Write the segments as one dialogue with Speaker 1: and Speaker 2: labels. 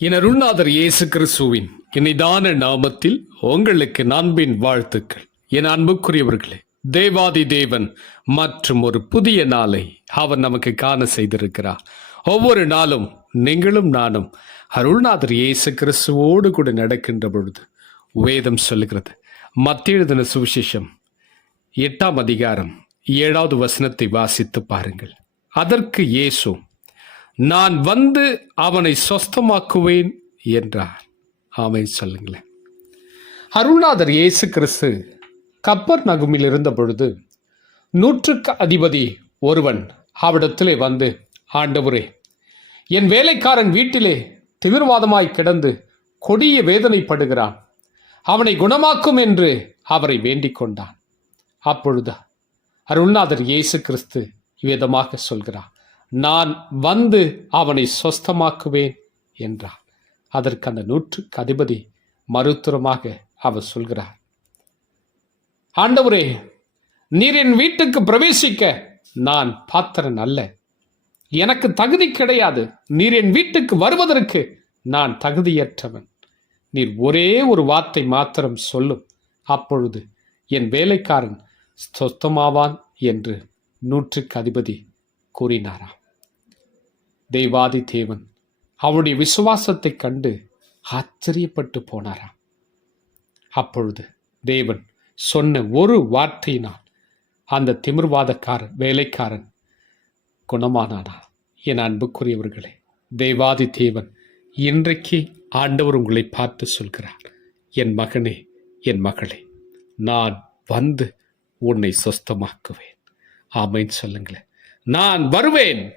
Speaker 1: என் அருள்நாதர் இயேசு கிறிஸ்துவின் இனிதான நாமத்தில் உங்களுக்கு அன்பின் வாழ்த்துக்கள். என் அன்புக்குரியவர்களே தேவாதி தேவன் மற்றும் ஒரு புதிய நாளை அவர் நமக்கு காண செய்திருக்கிறார். ஒவ்வொரு நாளும் நீங்களும் நானும் அருள்நாதர் இயேசு கிறிஸ்துவோடு கூட நடக்கின்ற பொழுது வேதம் சொல்லுகிறது. மத்தியெழுதின சுவிசேஷம் எட்டாம் அதிகாரம் ஏழாவது வசனத்தை வாசித்து பாருங்கள். அதற்கு இயேசும் நான் வந்து அவனை சொஸ்தமாக்குவேன் என்றார். ஆமை சொல்லுங்களேன். அருள்நாதர் இயேசு கிறிஸ்து கப்பர் நகுமில் இருந்த பொழுது நூற்றுக்கு அதிபதி ஒருவன் அவிடத்திலே வந்து ஆண்டவரே என் வேலைக்காரன் வீட்டிலே திமிர்வாதமாய் கிடந்து கொடிய வேதனைப்படுகிறான். அவனை குணமாக்கும் என்று அவரை வேண்டிக் கொண்டான். அப்பொழுது அருள்நாதர் இயேசு கிறிஸ்து விதமாக சொல்கிறார். நான் வந்து அவனை சொஸ்தமாக்குவேன் என்றார் அதற்கு அந்த நூற்றுக்கு அதிபதி மருத்துவமாக அவர் சொல்கிறார். ஆண்டவரே நீர் என் வீட்டுக்கு பிரவேசிக்க நான் பாத்திரன் அல்ல. எனக்கு தகுதி கிடையாது. நீர் என் வீட்டுக்கு வருவதற்கு நான் தகுதியற்றவன். நீர் ஒரே ஒரு வார்த்தை மாத்திரம் சொல்லும். அப்பொழுது என் வேலைக்காரன் சொத்தமாவான் என்று நூற்றுக்கு அதிபதி கூறினாரா? தெய்வாதி தேவன் அவருடைய விசுவாசத்தை கண்டு ஆச்சரியப்பட்டு போனாரா? அப்பொழுது தேவன் சொன்ன ஒரு வார்த்தையினால் அந்த திமிர்வாதக்காரன் வேலைக்காரன் குணமானானா என் அன்புக்குரியவர்களே தெய்வாதி தேவன் இன்றைக்கு ஆண்டவர் உங்களை பார்த்து சொல்கிறார். என் மகனே என் மகளே நான் வந்து உன்னை சொஸ்தமாக்குவேன். ஆமைன்னு சொல்லுங்களேன். நான் வருவேன்.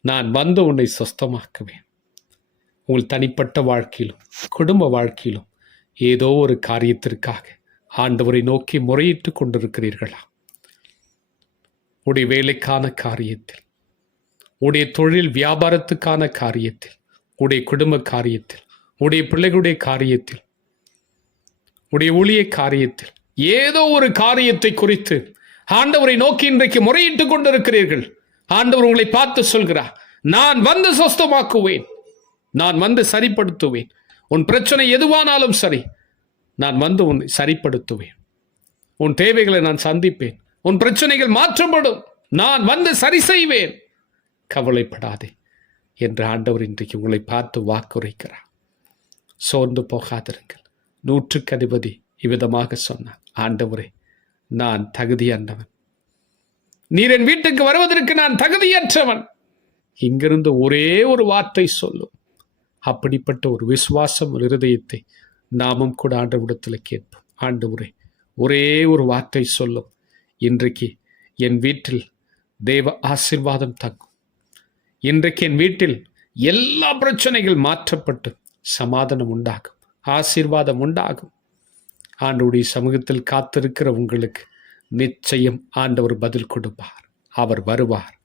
Speaker 1: நான் வந்து உன்னை சொஸ்தமாக்குவேன். உங்கள் தனிப்பட்ட வாழ்க்கையிலும் குடும்ப வாழ்க்கையிலும் ஏதோ ஒரு காரியத்திற்காக ஆண்டவரை நோக்கி முறையிட்டு கொண்டிருக்கிறீர்களா? உடைய வேலைக்கான காரியத்தில் உடைய தொழில் வியாபாரத்துக்கான காரியத்தில் உடைய குடும்ப காரியத்தில் உடைய பிள்ளைகளுடைய காரியத்தில் உடைய ஊழிய காரியத்தில் ஏதோ ஒரு காரியத்தை குறித்து ஆண்டவரை நோக்கி இன்றைக்கு முறையிட்டுக் கொண்டிருக்கிறீர்கள். ஆண்டவர் உங்களை பார்த்து சொல்கிறார் நான் வந்து சொஸ்தமாக்குவேன். நான் வந்து சரிப்படுத்துவேன். உன் பிரச்சனை எதுவானாலும் சரி நான் வந்து உன்னை சரிப்படுத்துவேன். உன் தேவைகளை நான் சந்திப்பேன். உன் பிரச்சனைகள் மாற்றப்படும். நான் வந்து சரி செய்வேன். கவலைப்படாதே என்று ஆண்டவர் இன்றைக்கு உங்களை பார்த்து வாக்குரைக்கிறார். சோர்ந்து போகாதிருங்கள். நூற்றுக்கு அதிபதி இவ்விதமாக சொன்னார் ஆண்டவரே நான் தகுதியற்றவன். நீர் என் வீட்டுக்கு வருவதற்கு நான் தகுதியற்றவன். இங்கிருந்து ஒரே ஒரு வார்த்தை சொல்லும். அப்படிப்பட்ட ஒரு விசுவாசம் ஒரு இருதயத்தை நாமும் கூட ஆண்டவிடத்தில் கேட்போம். ஆண்டு உரை ஒரே ஒரு வார்த்தை சொல்லும். இன்றைக்கு என் வீட்டில் தேவ ஆசிர்வாதம் தங்கும். இன்றைக்கு என் வீட்டில் எல்லா பிரச்சனைகள் மாற்றப்பட்டு சமாதானம் உண்டாகும் ஆசீர்வாதம் உண்டாகும். ஆண்டவருடைய சமூகத்தில் காத்திருக்கிற உங்களுக்கு நிச்சயம் ஆண்டவர் பதில் கொடுப்பார். அவர் வருவார்.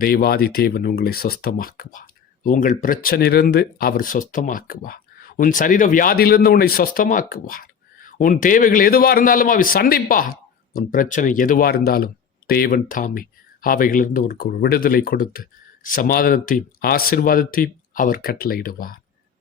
Speaker 1: தெய்வாதி தேவன் உங்களை சொஸ்தமாக்குவார். உங்கள் பிரச்சனையிலிருந்து அவர் சொஸ்தமாக்குவார். உன் சரீர வியாதியிலிருந்து உன்னை சொஸ்தமாக்குவார். உன் தேவைகள் எதுவாக இருந்தாலும் அவை சந்திப்பார். உன் பிரச்சனை எதுவாக இருந்தாலும் தேவன் தாமே அவைகளிலிருந்து உனக்கு ஒரு விடுதலை கொடுத்து சமாதானத்தையும் ஆசிர்வாதத்தையும் அவர் கட்டளையிடுவார்.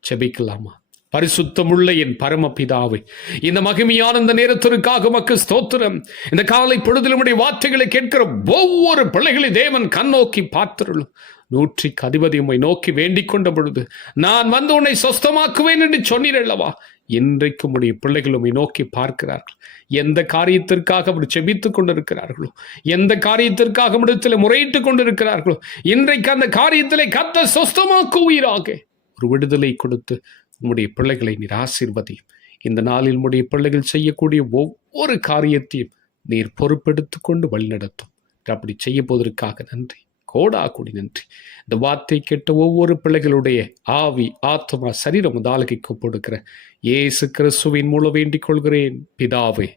Speaker 1: செபிக்கலாமா பரிசுத்தமுள்ள என் பரமபிதாவை. இந்த மகிமையான இந்த நேரத்திற்காக மக்கு ஸ்தோத்திரம். இந்த காலை பொழுதிலுடைய வார்த்தைகளை கேட்கிற ஒவ்வொரு பிள்ளைகளை தேவன் கண்ணோக்கி பார்த்திருளும் நூற்றிக்கு அதிபதி உம்மை நோக்கி வேண்டிக் கொண்ட பொழுது நான் வந்து உன்னை சொஸ்தமாக்குவேன் என்று சொன்னீரல்லவா இன்றைக்கு உடைய பிள்ளைகள் உண்மை நோக்கி பார்க்கிறார்கள். எந்த காரியத்திற்காக அப்படி செபித்துக் கொண்டிருக்கிறார்களோ எந்த காரியத்திற்காக இடத்தில் முறையிட்டுக் கொண்டிருக்கிறார்களோ இன்றைக்கு அந்த காரியத்திலே கத்த சொஸ்தமாக்குவீராக. ஒரு விடுதலை கொடுத்து உம்முடைய பிள்ளைகளை நீர் ஆசீர்வதியும். இந்த நாளில் உம்முடைய பிள்ளைகள் செய்யக்கூடிய ஒவ்வொரு காரியத்தையும் நீர் பொறுப்பெடுத்து கொண்டு வழிநடத்தும் அப்படி செய்ய போவதற்காக நன்றி. கோடா கூடி நன்றி. இந்த வார்த்தை கேட்ட ஒவ்வொரு பிள்ளைகளுடைய ஆவி ஆத்மா சரீரம் உதாலகை கொடுக்கிற இயேசு கிறிஸ்துவின் மூலம் வேண்டிக் கொள்கிறேன். பிதாவே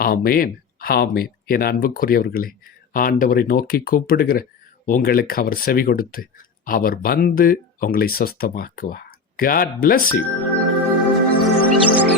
Speaker 1: ஆமேன் ஆமேன். என் அன்புக்குரியவர்களே ஆண்டவரை நோக்கி கூப்பிடுகிற உங்களுக்கு அவர் செவி கொடுத்து அவர் வந்து உங்களை சொஸ்தமாக்குவார். God bless you.